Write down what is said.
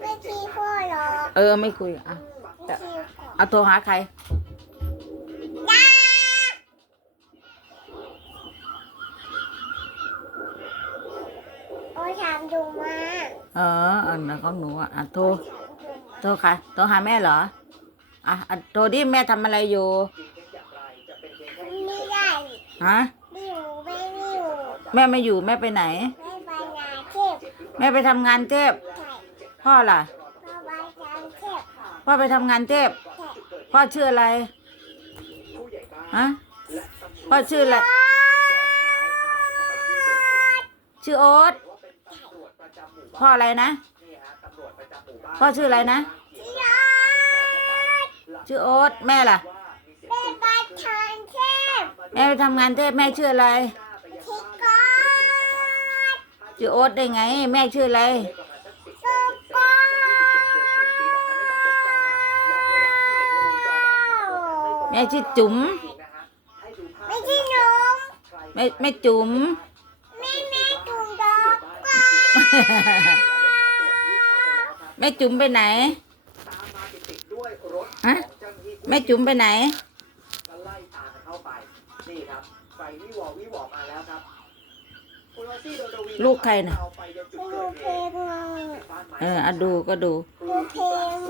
ไม่ขี้พ่อหรอกเออ ไม่คุยอะไม่ขี้พ่อเอาโทรหาใครจ้าโอ้ยถามดูมาเอออันนั้นของหนูอะอะโทร ถามดูมาโทรค่ะโทรหาแม่เหรอ อะอะโทรดิแม่ทำอะไรอยู่ ไม่ได้ฮะ ไม่อยู่ไม่ไม่อยู่แม่ไม่อยู่แม่ไปไหน ไม่ไปงานเทพแม่ไปทำงานเทพใช่ พ่อล่ะ พ่อไปงานเทพพ่อไปทำงานเทพใช่พ่อชื่ออะไรฮะพ่อชื่ออะไร ชื่อโอ๊ตพ่ออะไรนะ พ่อชื่ออะไรนะพี่ยอดชื่อโอ๊ตแม่ล่ะ แม่ไปทานเทพแม่ไปทำงานเทพแม่ชื่ออะไรที่ก้อนชื่อโอ๊ตได้ไง แม่ชื่ออะไร สุก้อน แม่ชื่อจุ๋มไม่ใช่นมแม่แม่จุ๋ม แม่แม่ถุงดอกแม่จุ๋มไปไหนฮะแม่จุ๋มไปไหนก็ไล่ตามกันเข้าไป นี่ครับไฟวิวอวิวอมาแล้วครับคุณวาซี่โดนดวีลูกใครน่ะ เอาไปยังจุดดูเกิดเพเหลตุงบ้านไม้เอออะดูก็ดูดูเพลงสวนมะพร้าวครับ